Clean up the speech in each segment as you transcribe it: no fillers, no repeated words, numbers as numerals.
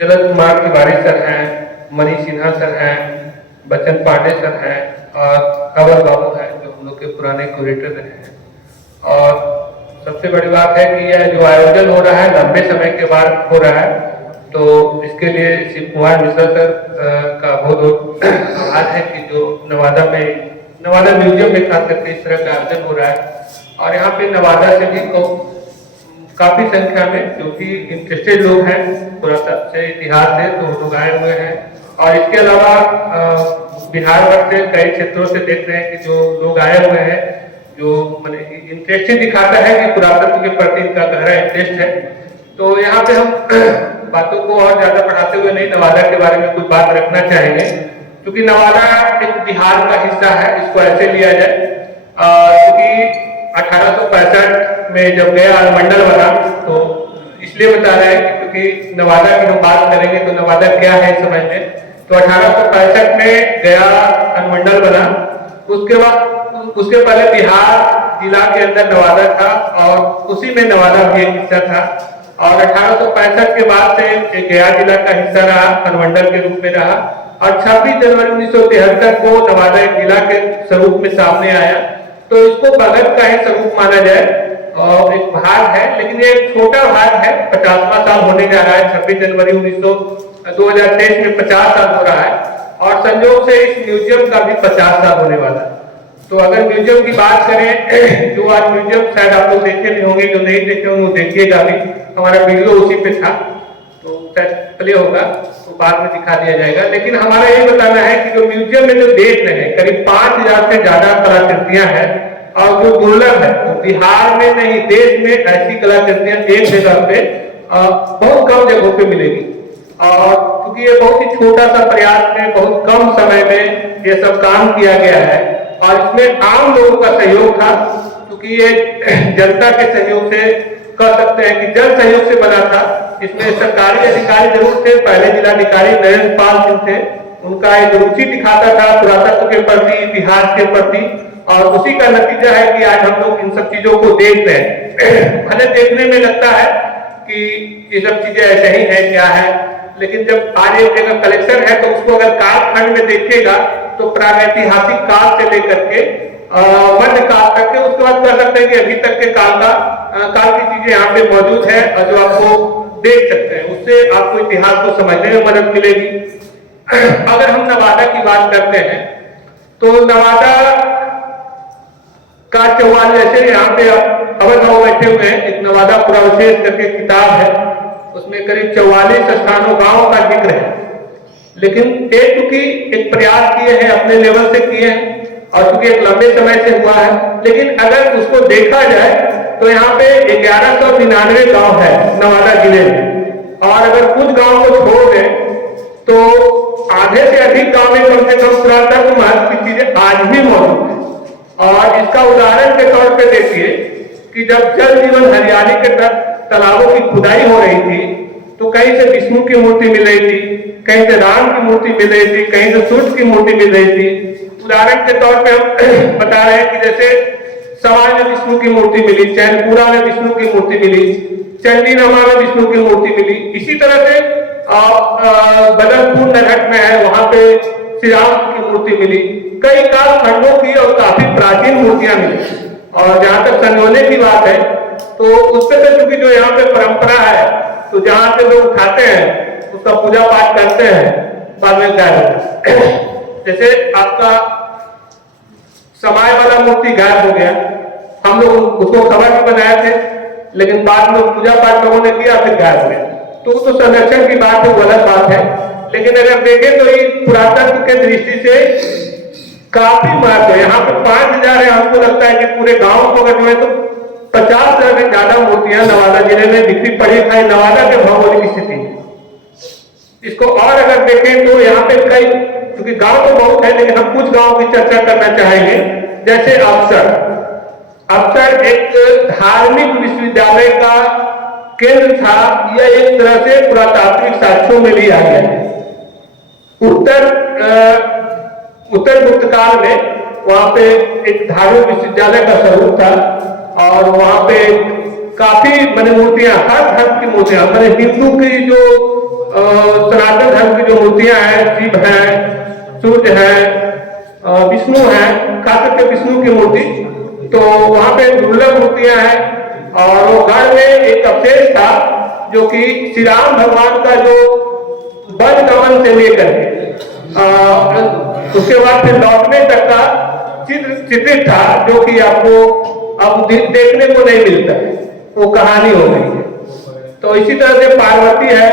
जलद कुमार तिवारी सर हैं, मनीष सिन्हा सर हैं, बच्चन पांडे सर हैं और अवध बाबू हैं जो हम लोग के पुराने क्यूरेटर रहे हैं। और सबसे बड़ी बात है कि यह जो आयोजन हो रहा है लंबे समय के बाद हो रहा है, तो इसके लिए शिव कुमार मिश्रा सर का बहुत बहुत आभार है कि जो नवादा म्यूजियम में खास करके इस तरह का आयोजन हो रहा है। और यहाँ पे नवादा से भी काफी संख्या में जो कि इंटरेस्टेड लोग हैं पुरातत्व से, इतिहास से, तो लोग आए हुए हैं। और इसके अलावा बिहार भर से कई क्षेत्रों से देख रहे हैं कि जो लोग आए हुए हैं, जो मैंने इंटरेस्ट ही दिखाता है कि पुरातत्व के प्रति इनका गहरा इंटरेस्ट है। तो यहाँ पे हम बातों को और ज्यादा बढ़ाते हुए नहीं नवादा के बारे में कुछ बात रखना चाहेंगे, क्योंकि नवादा एक बिहार का हिस्सा है, इसको ऐसे लिया जाए। क्योंकि 1865 में जब गया अनुमंडल बना, तो इसलिए बता रहे हैं कि क्योंकि नवादा की हम बात करेंगे तो नवादा क्या है समझने। तो 1865 में गया अनुमंडल बना, उसके पहले बिहार जिला के अंदर नवादा था और उसी में नवादा भी एक हिस्सा था। और 1865 के बाद से गया जिला का हिस्सा रहा, अनुमंडल के रूप में रहा। और 26 जनवरी 1973 को नवादा एक जिला के स्वरूप में सामने आया। तो इसको प्रगति का ही स्वरूप माना जाए और एक भाग है, लेकिन ये एक छोटा भाग है। 50वां साल होने जा रहा है, 26 जनवरी 2023 में 50 साल हो रहा है। और संयोग से इस म्यूजियम का भी 50 साल होने वाला है। तो अगर म्यूजियम की बात करें, जो आज म्यूजियम शायद आप लोग देखे नहीं होंगे, जो नहीं देखे होंगे वो देखिएगा भी, हमारा वीडियो उसी पे था, तो शायद प्ले होगा तो बाद में दिखा दिया जाएगा। लेकिन हमारा ये बताना है कि जो म्यूजियम में जो देख रहे हैं करीब 5000 से ज्यादा कलाकृतियां हैं और जो दुर्लभ है, तो बिहार में नहीं देश में ऐसी कलाकृतियां एक जगह पे बहुत कम जगहों पे मिलेगी। और क्योंकि ये बहुत ही छोटा सा प्रयास में बहुत कम समय में ये सब काम किया गया है और इसमें आम लोगों का सहयोग था, क्योंकि ये जनता के सहयोग से कह सकते हैं कि जन सहयोग से बना था। इसमें सरकारी अधिकारी जरूर थे, पहले जिलाधिकारी नरेंद्र पाल सिंह थे, उनका एक रुचि दिखाता था पुरातत्व के प्रति, इतिहास के प्रति, और उसी का नतीजा है कि आज हम लोग इन सब चीजों को देख रहे हैं। हमें देखने में लगता है कि ये सब चीजें ऐसे ही है क्या है, लेकिन जब आज एक जगह कलेक्शन है तो उसको अगर कालखंड में देखिएगा तो प्रागैतिहासिक काल से लेकर के मध्य काल तक के, उसके बाद कह सकते हैं कि अभी तक के काल की चीजें यहाँ पे मौजूद है और जो आपको देख सकते हैं, उससे आपको इतिहास को समझने में मदद मिलेगी। अगर हम नवादा की बात करते हैं तो नवादा का 44, जैसे यहाँ पे अवध बाबू बैठे हुए हैं, एक नवादा पुरावशेष करके किताब है, उसमें करीब 44 स्थानों गांवों का जिक्र है। लेकिन क्योंकि एक प्रयास किए हैं, अपने लेवल से किए हैं और क्योंकि एक लंबे समय से हुआ है, लेकिन अगर उसको देखा जाए तो यहाँ पे 1199 गांव है नवादा जिले में। और अगर कुछ गांव को छोड़ दें तो आधे से अधिक गांव में कम से कम पुरातत्व महत्व की चीजें आज भी मौजूद है। और इसका उदाहरण के तौर पे देखिए कि जब जल जीवन हरियाली के तालाबों की खुदाई हो रही थी तो कहीं से विष्णु की मूर्ति मिल रही थी, कहीं से राम की मूर्ति मिल रही थी, कहीं से सूर्य की मूर्ति मिल रही थी। उदाहरण के तौर पे हम बता रहे हैं कि जैसे सवाई में विष्णु की मूर्ति मिली, चैनपुरा में विष्णु की मूर्ति मिली, चंडीनमा में विष्णु की मूर्ति मिली। इसी तरह से बदरपुर नरहट में है, वहां पे श्री राम की मूर्ति मिली। कई काल खंडों की और काफी प्राचीन मूर्तियां मिली। और जहां तक संजोने की बात है तो उसपे तो चूंकि जो यहाँ पे परंपरा है, तो जहां से लोग उठाते हैं उसका पूजा पाठ करते हैं, बाद में गायब। जैसे आपका समय वाला मूर्ति गायब हो गया, हम लोग उसको खबर भी बनाए थे, लेकिन बाद में पूजा पाठ लोगों ने किया फिर गायब हो गया। तो संरक्षण की बात है, वो अलग बात है। लेकिन अगर देखें तो ये पुरातत्व के दृष्टि से काफी महत्व है। यहाँ पे 5000 है, हमको लगता है कि पूरे गांव को अगर जो है तो 50,000 से ज्यादा मूर्तियां नवादा जिले में बिखरी पड़ी है, नवादा के भौगोलिक स्थिति। इसको और अगर देखें तो यहाँ पे कई, क्योंकि गांव तो बहुत है लेकिन हम कुछ गांव की चर्चा करना चाहेंगे। जैसे अफसर एक धार्मिक विश्वविद्यालय का केंद्र था, यह एक तरह से पुरातात्विक साक्ष्यों में लिया गया है। उत्तर गुप्त काल में वहां पे एक धार्मिक विश्वविद्यालय का स्वरूप था और वहां पे काफी मूर्तियां, हर धर्म की मूर्तियां, हिंदू की जो मूर्तियां हैं, शिव हैं, सूर्य हैं, विष्णु हैं, खास करके विष्णु की मूर्ति, तो वहां पे दुर्लभ मूर्तियां हैं। और वो गढ़ में एक अवशेष था जो कि श्री राम भगवान का जो वन गमन से लेकर उसके बाद फिर लौटने तक का चित्रित था, जो कि आपको अब देखने को नहीं मिलता है, वो कहानी हो गई है। तो इसी तरह से पार्वती है,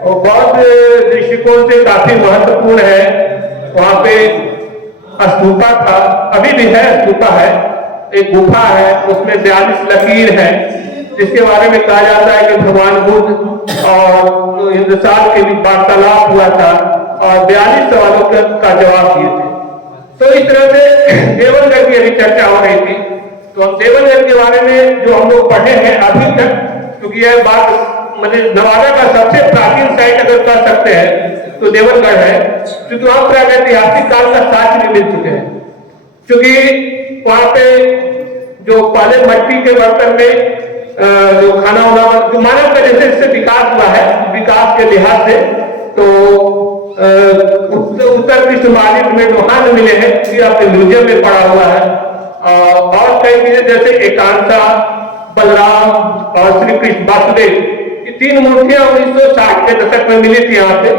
और बौद्ध दृष्टिकोण से काफी महत्वपूर्ण है। वहां पे स्तूपा था, अभी भी है, स्तूपा है, एक गुफा है, उसमें 42 लकीर है, जिसके बारे में कहा जाता है कि भगवान बुद्ध और इंद्रसाल के बीच वार्तालाप हुआ था और 42 सवालों का जवाब दिए थे। तो इस तरह से देवनगढ़ की अभी चर्चा हो रही थी, तो हम देवनगढ़ के बारे में जो हम लोग पढ़े हैं अभी तक, क्योंकि यह बात मतलब नवादा का सबसे प्राचीन साइट अगर कह सकते हैं तो देवनगढ़ है, क्योंकि वहां पर ऐतिहासिक काल का साक्ष्य भी मिल चुके हैं। क्योंकि वहां पे जो पहले मट्टी के बर्तन में जो खाना वाना जो मानव का जैसे इससे विकास हुआ है, विकास के लिहाज से, तो उत्तर कृष्ण मालिक में जो हाथ मिले हैं ये आपके म्यूजियम में पड़ा हुआ है। और कई चीजें जैसे एकांता, बलराम और श्री कृष्ण वासुदेव, ये 3 मूर्तियां 1960 के दशक में मिली थी यहाँ पे,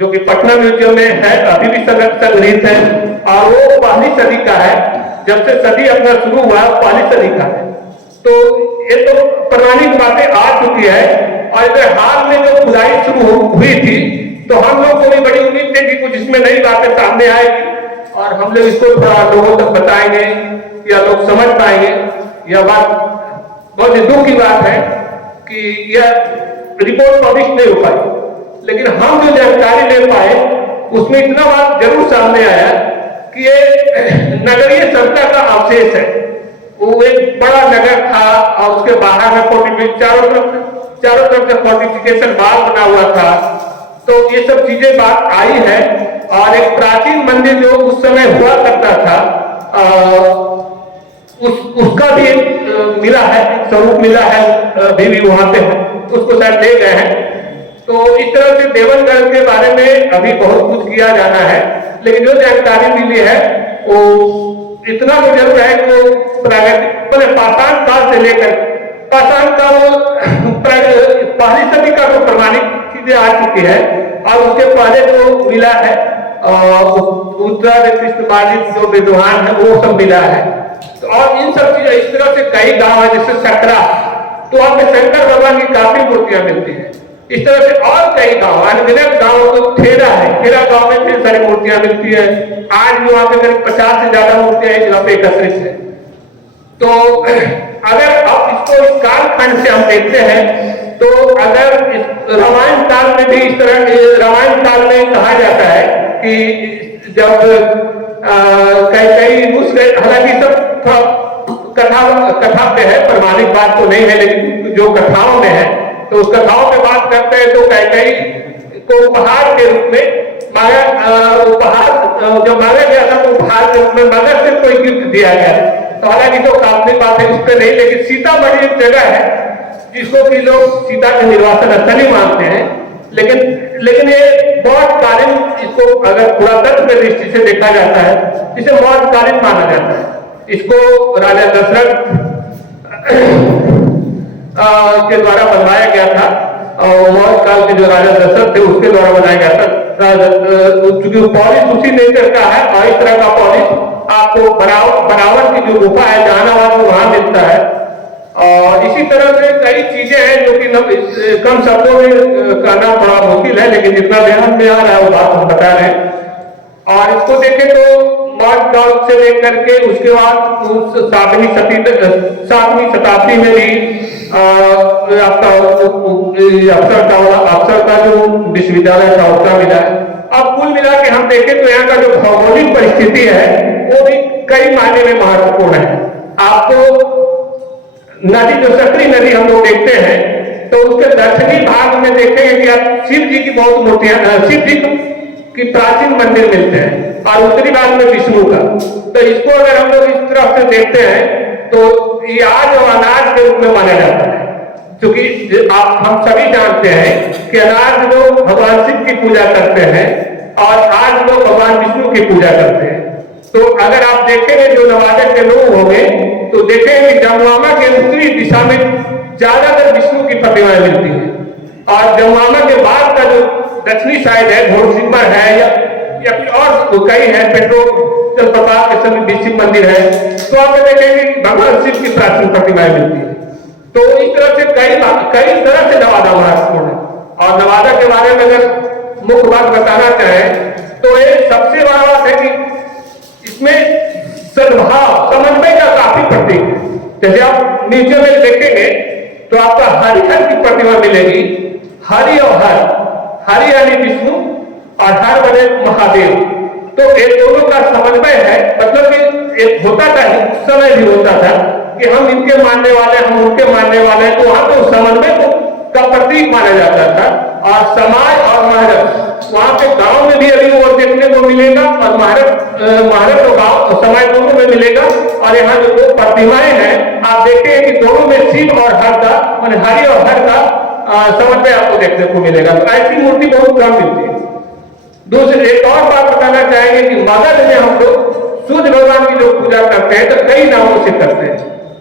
जो कि पटना म्यूजियम में है, अभी भी संग्रहित है। और वो 1वीं सदी का है, जब से सदी अपना शुरू हुआ 1वीं सदी का है। तो ये तो पौराणिक बातें आ चुकी है। और इधर हाल में जो खुदाई शुरू हुई थी, तो हम लोग को भी बड़ी उम्मीद थी कि कुछ इसमें नई बातें सामने आएगी और हम लोग इसको थोड़ा लोगों तक बताएंगे या लोग समझ पाएंगे। यह बात बहुत ही दुख की बात है कि यह रिपोर्ट पब्लिश नहीं हो पाई, लेकिन हम जो जानकारी ले पाए उसमें इतना बात जरूर सामने आया कि ये नगरीय सभ्यता का अवशेष है। वो एक बड़ा नगर था और उसके बाहर में चारों तरफ से फोर्टिफिकेशन वाल बना हुआ था। तो ये सब चीजें बात आई है। और एक प्राचीन मंदिर जो उस समय हुआ करता था, उसका भी मिला है, स्वरूप मिला है, अभी भी वहां पे है, उसको शायद ले गए हैं। तो इस तरह से देवनगढ़ के बारे में अभी बहुत कुछ किया जाना है, लेकिन जो जानकारी मिली है वो इतना तो जरूर है कि वो पाषाण काल से लेकर पाषाण काल 1वीं सदी का तो प्रमाणिक चीजें आ चुकी है। और उसके पहले जो मिला है उत्तर कृष्ण मालिक जो विद्वान है वो सब मिला है। तो और इन सब चीजें इस तरह से कई गांव है, जैसे सकरा, तो आपके शंकर भगवान की काफी मूर्तियां मिलती है। इस तरह से और कई गांव अनगिनत गांव, तो खेरा है, खेरा गांव में ढेर सारी मूर्तियां मिलती है। आज भी वहां पे करीब 50 से ज्यादा मूर्तियां एक जगह पे एकत्रित है। तो अगर आप इसको इस कालखंड से हम देखते हैं, तो अगर रामायण काल में भी इस तरह, रामायण काल में कहा जाता है कि जब कई घुस गए, हालांकि सब कथा पे है, प्रमाणिक बात तो नहीं है, लेकिन जो कथाओं में है, तो उस कथाओं पे बात करते हैं तो कई को उपहार के रूप में उपहार जब मांगा गया था, तो उपहार के रूप में मगध से कोई गिफ्ट दिया गया। तो हालांकि तो काल्पनिक बात है, उस पर नहीं, लेकिन सीतामढ़ी एक जगह है जिसको कि लोग सीता के निर्वासन स्थल ही मानते हैं। लेकिन ये मौर्यकालीन, इसको अगर पुरातत्व की दृष्टि से देखा जाता है, इसे मौर्यकालीन माना जाता है। इसको राजा दशरथ के द्वारा बनवाया गया था, और मौर्य काल के जो राजा दशरथ थे उसके द्वारा बनाया गया था। चूंकि पॉलिश उसी नेचर का है, और इस तरह का पॉलिश आपको बनावट की जो गुफा है जहानाबाद में वहां मिलता है। और इसी तरह से कई चीजें हैं जो कि कम शब्दों में कहना थोड़ा मुश्किल है, लेकिन जितना ध्यान में आ रहा है वो बात हम बता रहे हैं। और इसको देखें तो मौर्य काल से लेकर के उसके बाद 7वीं शताब्दी में भी आपका अफसर का जो विश्वविद्यालय था उसका मिला है। अब कुल मिला के हम देखें तो यहाँ का जो भौगोलिक परिस्थिति है वो भी कई मायने में महत्वपूर्ण है। आपको नदी, जो सकरी नदी हम लोग देखते हैं, तो उसके दक्षिणी भाग में देखेंगे कि आप शिव जी की बहुत मूर्तियां, शिव जी की प्राचीन मंदिर मिलते हैं, और उत्तरी भाग में विष्णु का। तो इसको अगर हम लोग इस तरफ से देखते हैं तो ये आज और अनाज के रूप में माना जाता है, क्योंकि हम सभी जानते हैं कि अनाज जो भगवान शिव की पूजा करते हैं और आज लोग भगवान विष्णु की पूजा करते हैं। तो अगर आप देखेंगे जो नवादा के लोग होंगे तो देखेंगे कि जमवामा के उत्तरी दिशा में ज्यादातर विष्णु की प्रतिमाएं मिलती हैं और जमवामा के बाद का जो दक्षिणी साइड है, घोड़सिम्मा है या फिर और कई है, पेट्रोल जलप्रपात के सभी शिव मंदिर है, तो आप देखेंगे कि भगवान शिव की प्राचीन प्रतिमाएं मिलती है। तो इस तरह से कई तरह से नवादा महत्वपूर्ण है। और नवादा के बारे में अगर मुख्य बात बताना चाहें तो ये सबसे बड़ा बात है कि इसमें सद्भाव समन्वय का काफी प्रतीक है। जैसे आप नीचे में देखेंगे तो आपका हरिहर की प्रतिमा मिलेगी। हरि और हरि यानी विष्णु और हर बने महादेव, तो एक दोनों का समन्वय है। मतलब कि एक होता था, समय भी होता था कि हम इनके मानने वाले, हम उनके मानने वाले, तो वहां तो समन्वय का प्रतीक माना जाता था। और समाज और महारत, वहां पे गांव में भी अभी वो देखने को मिलेगा और महारत और गांव समाज दोनों में मिलेगा। और यहाँ जो दो प्रतिमाएं हैं आप देखेंगे कि दोनों में शिव और हर का, मान हरि और हर का समन्वय आपको देखने को मिलेगा। तो ऐसी मूर्ति बहुत कम मिलती है। दूसरी एक और बात बताना चाहेंगे कि मगध में हम लोग सूर्य भगवान की जो पूजा करते हैं तो कई नामों से करते हैं।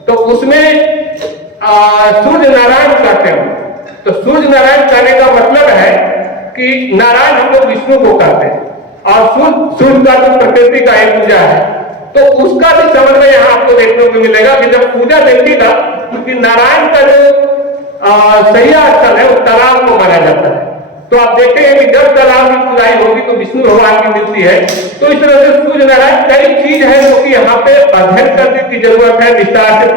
तो उसमें सूर्य नारायण कहते हैं। तो सूर्य नारायण कहने का मतलब है कि नारायण हम लोग विष्णु को कहते हैं और सूर्य का जो प्रकृति का एक पूजा है, तो उसका भी समन्वय यहाँ आपको देखने को मिलेगा कि जब पूजा देखिएगा क्योंकि नारायण का जो सैया स्थल है वो तालाब को माना जाता है। तो आप देखेंगे कि जब तालाब की खुदाई होगी तो विष्णु भगवान की मिलती है। तो इस तरह से सूर्य नारायण कई चीज है जो कि यहाँ पे अध्ययन करने की जरूरत है, विस्तार से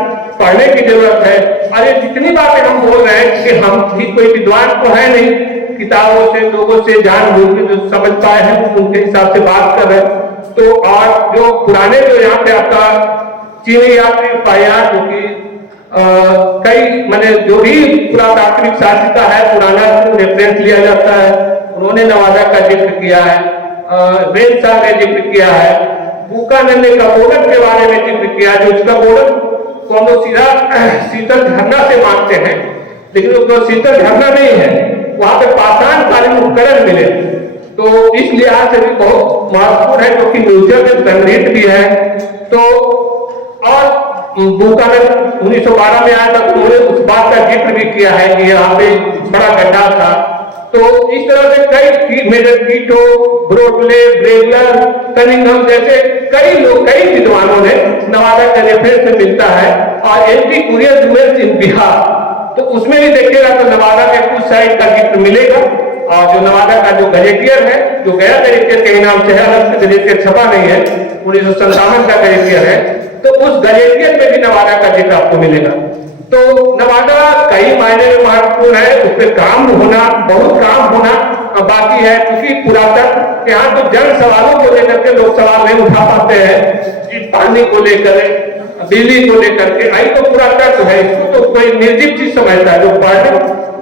पढ़ने की जरूरत है। और ये जितनी बातें हम बोल रहे हैं कि हम भी कोई विद्वान तो है नहीं, किताबों से लोगों से जान बूझ के जो समझ पाए हैं उनके हिसाब से बात कर रहे हैं। तो और जो पुराने जो यहाँ पे आपका चीनी यात्री पाया जो कि कई मैंने जो भी पुरातात्विक साहित्य है पुराना रेफरेंस लिया जाता है, उन्होंने नवादा का जिक्र किया है, वेद साहब ने जिक्र किया है, बुकानंद ने कपोलक के बारे में जिक्र किया जो इसका कपोलक को हम लोग सीधा शीतल झरना से मानते हैं, लेकिन वो शीतल झरना नहीं है, वहां पे पाषाण कालीन उपकरण मिले। तो इस लिहाज से भी बहुत महत्वपूर्ण है क्योंकि म्यूजियम में संग्रहित भी है। तो और बुकानंद 1912 में आया था, उन्होंने उस बात का जिक्र भी किया है कि यहाँ पे बड़ा गड्ढा था। तो इस तरह से कई मेजर कीटो, ब्रोडले, ब्रेगलर, कनिंघम जैसे कई लोग, कई विद्वानों ने नवादा के रेफरेंस से मिलता है। और एंटी कुरियर डुएल्स इन बिहार, तो उसमें भी देखिएगा तो नवादा के कुछ साइड का जिक्र मिलेगा। और जो नवादा का जो गजेटियर है, जो गया गजेटियर के नाम से है, अलग से गजेटियर छपा नहीं है, 1957 का गजेटियर है, तो उस गजेटियर में भी नवादा का जिक्र आपको मिलेगा। तो नवादा कई मायने में महत्वपूर्ण है, उस पर काम होना, बहुत काम होना बाकी है क्योंकि पुरातन यहाँ तो जन सवालों को लेकर के लोग सवाल नहीं उठा पाते हैं, पानी को लेकर, बिजली को लेकर के, आई तो पूरा तत्व है, इसको तो कोई निर्जीव चीज समझता है,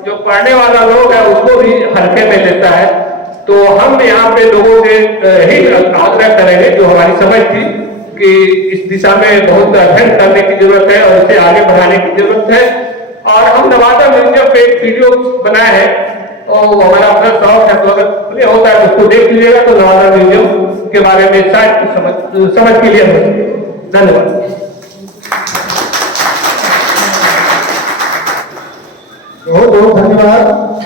जो पढ़ने वाला लोग है उसको भी हल्के में लेता है। तो हम यहाँ पे लोगों से ही आग्रह करेंगे, जो हमारी समझ थी कि इस दिशा में बहुत अध्ययन करने की जरूरत है और इसे आगे बढ़ाने की जरूरत है। और हम नवादा म्यूजियम पे एक वीडियो बनाए हैं और हमारा अपना शौक है, तो अगर होता है तो उसको देख लीजिएगा तो नवादा म्यूजियम के बारे में शायद समझ के लिए हो सके। धन्यवाद। बहुत बहुत धन्यवाद।